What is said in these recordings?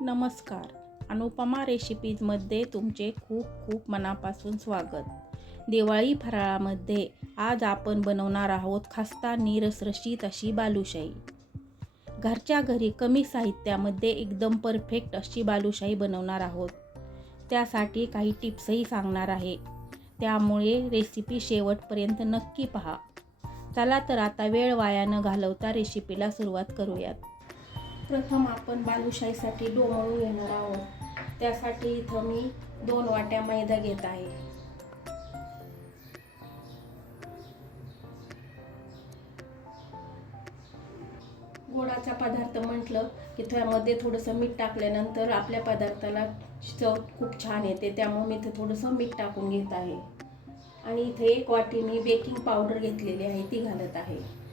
नमस्कार. अनुपमा रेसिपीजमध्ये तुमचे खूप खूप मनापासून स्वागत. दिवाळी फराळामध्ये आज आपण बनवणार आहोत खास्ता रसरशीत अशी बालुशाही. घरच्या घरी कमी साहित्यामध्ये एकदम परफेक्ट अशी बालुशाही बनवणार आहोत. त्यासाठी काही टिप्सही सांगणार आहे. त्यामुळे रेसिपी शेवटपर्यंत नक्की पहा. चला तर आता वेळ वाया न घालवता रेसिपीला सुरुवात करूयात. प्रथम आपण बालुशाहीसाठी डोमळून घेणार आहोत. त्यासाठी इथं मी दोन वाट्या मैदा घेत आहे. गोडाचा पदार्थ म्हटलं की त्यामध्ये थोडंसं मीठ टाकल्यानंतर आपल्या पदार्थाला चव खूप छान येते त्यामुळे मी इथं थोडंसं मीठ टाकून घेत आहे. आणि इथे एक वाटी मी बेकिंग पावडर घेतलेली आहे ती घालत आहे.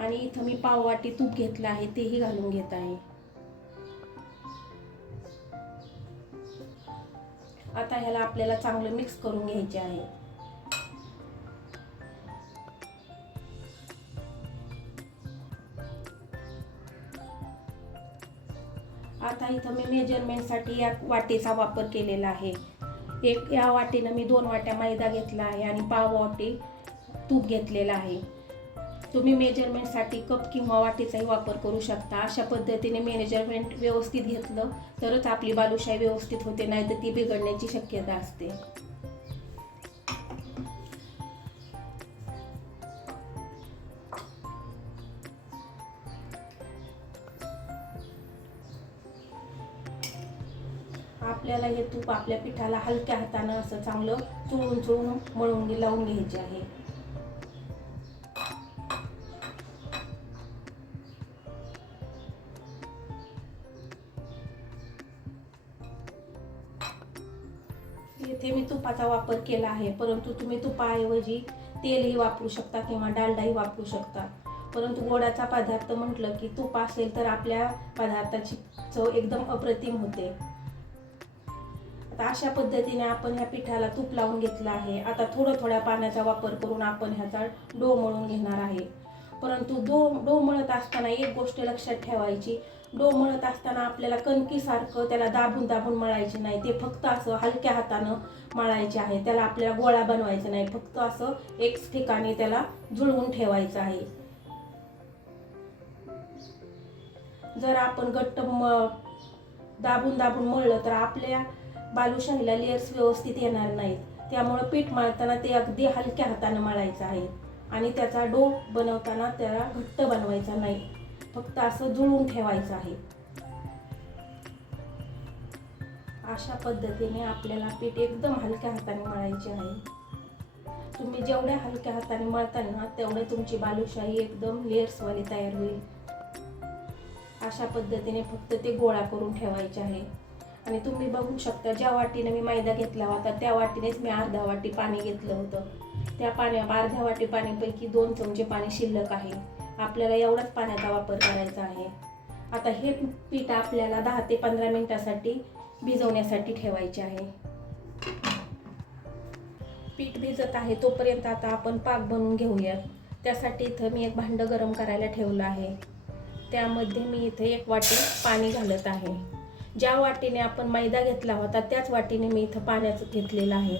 आणि इथं मी पाव वाटी तूप घेतलं आहे तेही घालून घेत आहे. आता ह्याला आपल्याला चांगलं मिक्स करून घ्यायचे आहे. आता इथं मी मेजरमेंटसाठी या वाटेचा वापर केलेला आहे. एक या वाटेनं मी दोन वाट्या मैदा घेतला आहे आणि पाव वाटी तूप घेतलेला आहे. तुम्ही मेजरमेंटसाठी कप किंवा वाटीचाही वापर करू शकता. अशा पद्धतीने मेजरमेंट व्यवस्थित घेतलं तरच आपली बालुशाही व्यवस्थित होते नाही तर ती बिघडण्याची शक्यता असते. आपल्याला हे तूप आपल्या पिठाला हलक्या हातानं असं चांगलं चुळून चुळून मळून लावून घ्यायचे आहे. तुपाचा वापर केला आहे. परंतु तुम्ही तुपाऐवजी तेलही वापरू शकता किंवा डालडाही वापरू शकता. परंतु गोडाचा पदार्थ म्हटलं की तूप असेल तर आपल्या पदार्थाची चव एकदम अप्रतिम होते. आता अशा पद्धतीने आपण ह्या पिठाला तूप लावून घेतलं आहे. आता थोडं थोड्या पाण्याचा वापर करून आपण ह्याचा डो मळून घेणार आहे. परंतु डो डो मळत असताना एक गोष्ट लक्षात ठेवायची. डो मळत असताना आपल्याला कणकीसारखं त्याला दाबून दाबून मळायचे नाही. ते फक्त असं हलक्या हातानं मळायचे आहे. त्याला आपल्याला गोळा बनवायचा नाही. फक्त असं एक ठिकाणी त्याला जुळवून ठेवायचं आहे. जर आपण घट्ट म दाबून दाबून मळलं तर आपल्या बालुशाहीला लेअर्स व्यवस्थित येणार नाहीत. त्यामुळं पीठ मळताना ते अगदी हलक्या हातानं मळायचं आहे. आणि त्याचा डो बनवताना त्याला घट्ट बनवायचा नाही. फक्त असं जुळवून ठेवायचं आहे. अशा पद्धतीने आपल्याला पीठ एकदम हलक्या हाताने मळायचे आहे. तुम्ही जेवढ्या हलक्या हाताने मळताल ना तेवढे तुमची बालुशाही एकदम लेअर्सवाली तयार होईल. अशा पद्धतीने फक्त ते गोळा करून ठेवायचे आहे. आणि तुम्ही बघू शकता ज्या वाटीने मी मैदा घेतला होता त्या वाटीनेच मी अर्धा वाटी पाणी घेतलं होतं. त्या पाण्या अर्ध्या वाटी पाण्यापैकी दोन चमचे पाणी शिल्लक आहे. आपल्याला एवढाच पाण्याचा वापर करायचा आहे. आता हे पीठ आपल्याला दहा ते पंधरा मिनटासाठी भिजवण्यासाठी ठेवायचे आहे. पीठ भिजत आहे तोपर्यंत आता आपण पाक बनवून घेऊया. त्यासाठी इथं मी एक भांडं गरम करायला ठेवलं आहे. त्यामध्ये मी इथे एक वाटी पाणी घालत आहे. ज्या वाटीने आपण मैदा घेतला होता त्याच वाटीने मी इथं पाण्याचं घेतलेलं आहे.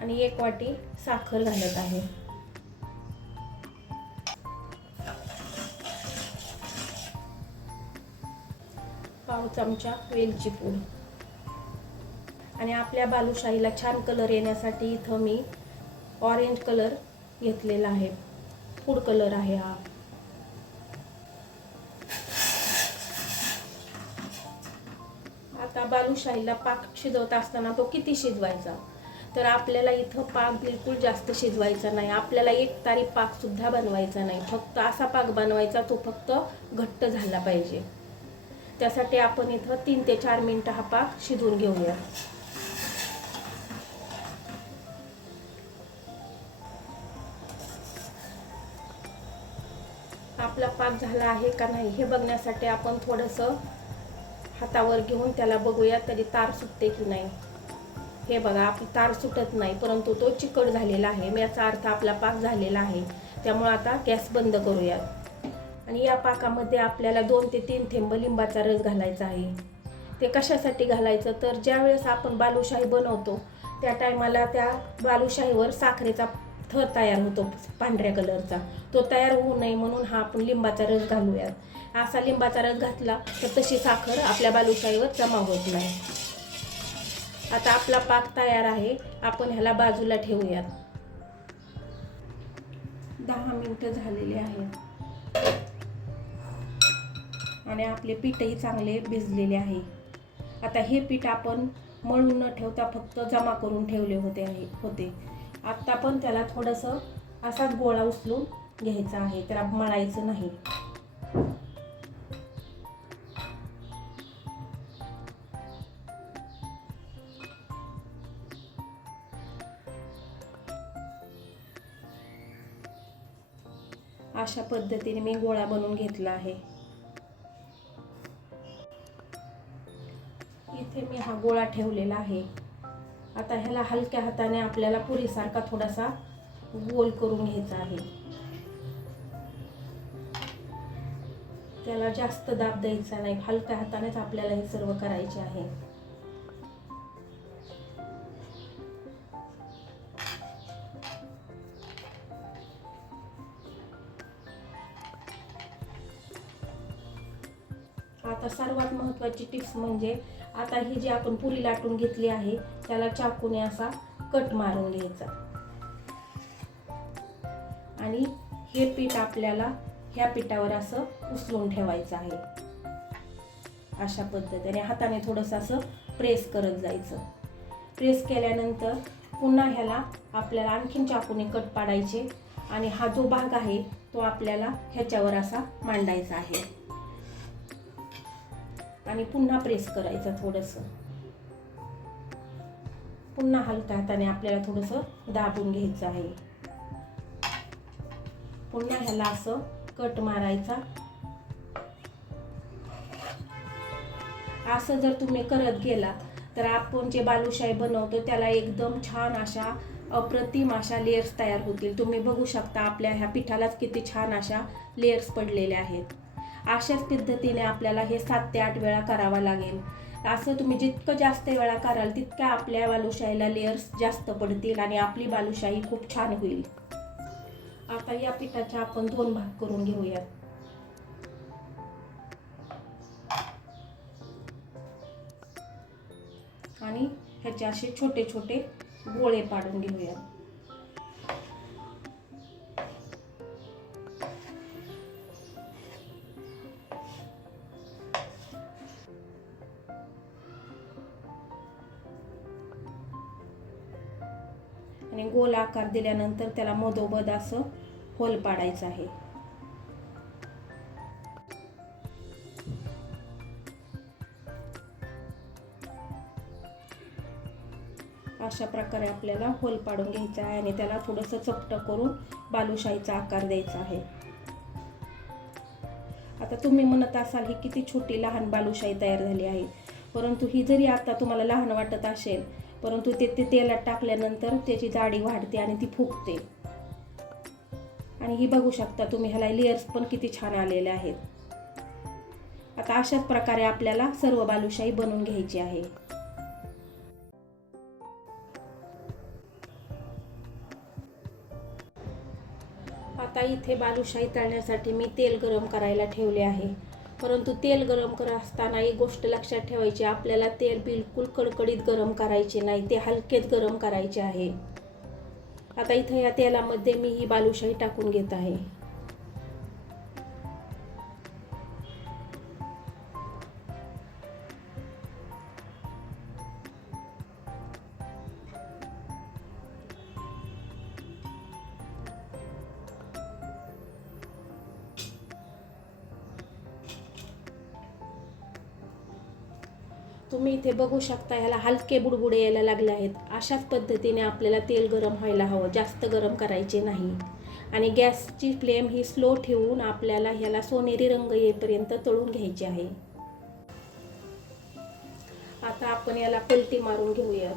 आणि एक वाटी साखर घालत आहे. पाव चमचा वेलची पूड. आणि आपल्या बालुशाहीला छान कलर येण्यासाठी इथं मी ऑरेंज कलर घेतलेला आहे. फूड कलर आहे हा. आता बालुशाहीला पाक शिजवत असताना तो किती शिजवायचा? तर आपल्याला इथं पाक बिलकुल जास्त शिजवायचा नाही. आपल्याला एक तारी पाकसुद्धा बनवायचा नाही. फक्त असा पाक बनवायचा तो फक्त घट्ट झाला पाहिजे. त्यासाठी आपण इथं तीन ते चार मिनटं हा पाक शिजवून घेऊया. आपला पाक झाला आहे का नाही हे बघण्यासाठी आपण थोडंसं हातावर घेऊन त्याला बघूया तरी तार सुटते की नाही. हे बघा आपली तार सुटत नाही परंतु तो चिकट झालेला आहे. याचा अर्थ आपला पाक झालेला आहे. त्यामुळे आता गॅस बंद करूयात. आणि या पाकामध्ये आपल्याला दोन ते तीन थेंब लिंबाचा रस घालायचा आहे. ते कशासाठी घालायचं? तर ज्या वेळेस आपण बालुशाही बनवतो त्या टायमाला त्या बालुशाहीवर साखरेचा थर तयार होतो पांढऱ्या कलरचा. तो तयार होऊ नये म्हणून हा आपण लिंबाचा रस घालूयात. असा लिंबाचा रस घातला तर तशी साखर आपल्या बालुशाहीवर जमा होत नाही. आता आपला पाक तयार आहे. आपण ह्याला बाजूला ठेवूयात. दहा मिनटं झालेले आहेत. आणि आपले पीठही चांगले भिजलेले आहे. आता हे पीठ आपण मळून न ठेवता फक्त जमा करून ठेवले होते आहे होते. आत्ता पण त्याला थोडंसं असाच गोळा उचलून घ्यायचा आहे त्याला मळायचं नाही. अशा पद्धतीने मी गोळा बनवून घेतला आहे. गोळा ठेवलेला आहे. आता ह्याला हलक्या हाताने आपल्याला पुरीसारखा थोडासा गोल करून घ्यायचा आहे. त्याला जास्त दाब द्यायचा नाही. हलक्या हातानेच आपल्याला हे सर्व करायचे आहे. आता सर्वात महत्त्वाची टिप्स म्हणजे आता ही जी आपण पुरी लाटून घेतली आहे त्याला चाकूने असा कट मारून घ्यायचा. आणि हे पीठ आपल्याला ह्या पिठावर असं उचलून ठेवायचं आहे. अशा पद्धतीने हाताने थोडंसं असं प्रेस करत जायचं. प्रेस केल्यानंतर पुन्हा ह्याला आपल्याला आणखीन चाकूने कट पाडायचे आणि हा जो भाग आहे तो आपल्याला ह्याच्यावर असा मांडायचा आहे. आणि पुन्हा प्रेस करायचं थोडंसं. पुन्हा हलक्या हाताने आपल्याला थोडंसं दाबून घ्यायचं आहे. पुन्हा ह्याला असं कट मारायचा. असं जर तुम्ही करत गेला तर आपण जे बालुशाही बनवतो त्याला एकदम छान अशा अप्रतिम अशा लेयर्स तयार होतील. तुम्ही बघू शकता आपल्या ह्या पिठालाच किती छान अशा लेयर्स पडलेल्या आहेत. अशाच पद्धतीने आपल्याला हे सात ते आठ वेळा करावा लागेल. असं तुम्ही जितकं जास्त वेळा कराल तितक्या आपल्या बालुशाहीला लेअर्स जास्त पडतील आणि आपली बालुशाही खूप छान होईल. आता या पिठाचा आपण दोन भाग करून घेऊयात. आणि ह्याचे असे छोटे छोटे गोळे पाडून घेऊयात. आणि गोल आकार दिल्यानंतर त्याला मधोमध असं होल पाडायचं आहे. अशा प्रकारे आपल्याला होल पाडून घ्यायचा आहे आणि त्याला थोडंसं चपट करून बालुशाहीचा आकार द्यायचा आहे. आता तुम्ही म्हणत असाल ही किती छोटी लहान बालुशाही तयार झाली आहे. परंतु ही जरी आता तुम्हाला लहान वाटत असेल परंतु ते ते तेलात टाकल्यानंतर त्याची जाडी वाढते आणि ती फुगते. आणि ही बघू शकता तुम्ही ह्याला लेयर्स पण किती छान आलेले आहेत. आता अशाच प्रकारे आपल्याला सर्व बालुशाही बनवून घ्यायची आहे. आता इथे बालुशाही तळण्यासाठी मी तेल गरम करायला ठेवले आहे. परंतु तेल गरम करत असताना एक गोष्ट लक्षात ठेवायची आपल्याला तेल बिलकुल कडकडीत गरम करायचे नाही ते हलकेत गरम करायचे आहे. आता इथं या तेलामध्ये मी ही बालुशाही टाकून घेत आहे. इथे बघू शकता ह्याला हलके बुडबुडे यायला लागले आहेत. अशाच पद्धतीने आपल्याला तेल गरम व्हायला हवं. जास्त गरम करायचे नाही. आणि गॅसची फ्लेम ही स्लो ठेवून आपल्याला ह्याला सोनेरी रंग येईपर्यंत तळून घ्यायचे आहे. आता आपण याला पलटी मारून घेऊया.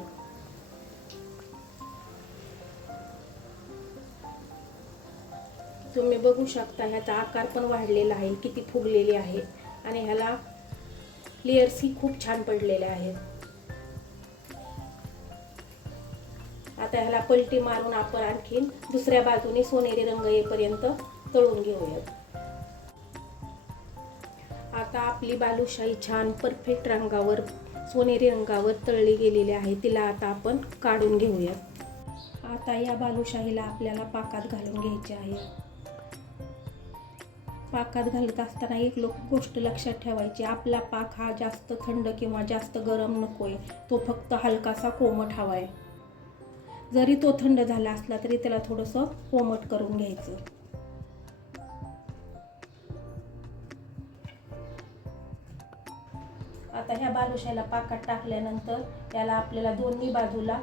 तुम्ही बघू शकता ह्याचा आकार पण वाढलेला आहे. किती फुगलेली आहे. आणि ह्याला लेयर्सही खूप छान पडलेले आहेत. आता ह्याला पलटी मारून आपण आणखीन दुसऱ्या बाजूने सोनेरी रंग येईपर्यंत तळून घेऊयात. आता आपली बालुशाही छान परफेक्ट रंगावर सोनेरी रंगावर तळली गेलेली आहे. तिला आता आपण काढून घेऊयात. आता या बालुशाहीला आपल्याला पाकात घालून घ्यायची आहे. पाकात घालत असताना एक लोक गोष्ट लक्षात ठेवायची आपला पाक हा जास्त थंड किंवा जास्त गरम नकोय तो फक्त हलकासा कोमट हवा आहे जरी तो थंड झाला असला तरी त्याला थोडंसं कोमट करून घ्यायचं. आता ह्या बालुशाला पाकात टाकल्यानंतर त्याला आपल्याला दोन्ही बाजूला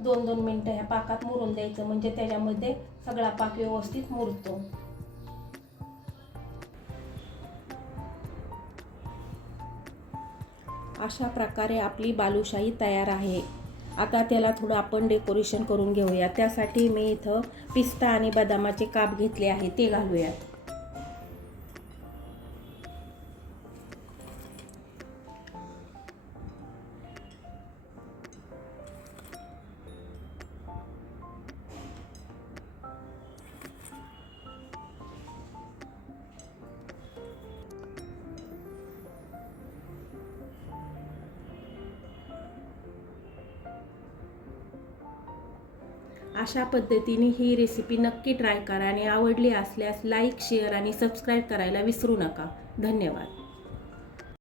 दोन दोन मिनटं ह्या पाकात मुरून द्यायचं म्हणजे त्याच्यामध्ये सगळा पाक व्यवस्थित मुरतो. अशा प्रकारे आपली बालुशाही तयार आहे. आता त्याला थोडं आपण डेकोरेशन करून घेऊया. त्यासाठी मी इथं पिस्ता आणि बदामाचे काप घेतले आहे ते घालूयात. अशा पद्धतीने ही रेसिपी नक्की ट्राय करा आणि आवडली असल्यास लाईक शेअर आणि सबस्क्राईब करायला विसरू नका. धन्यवाद.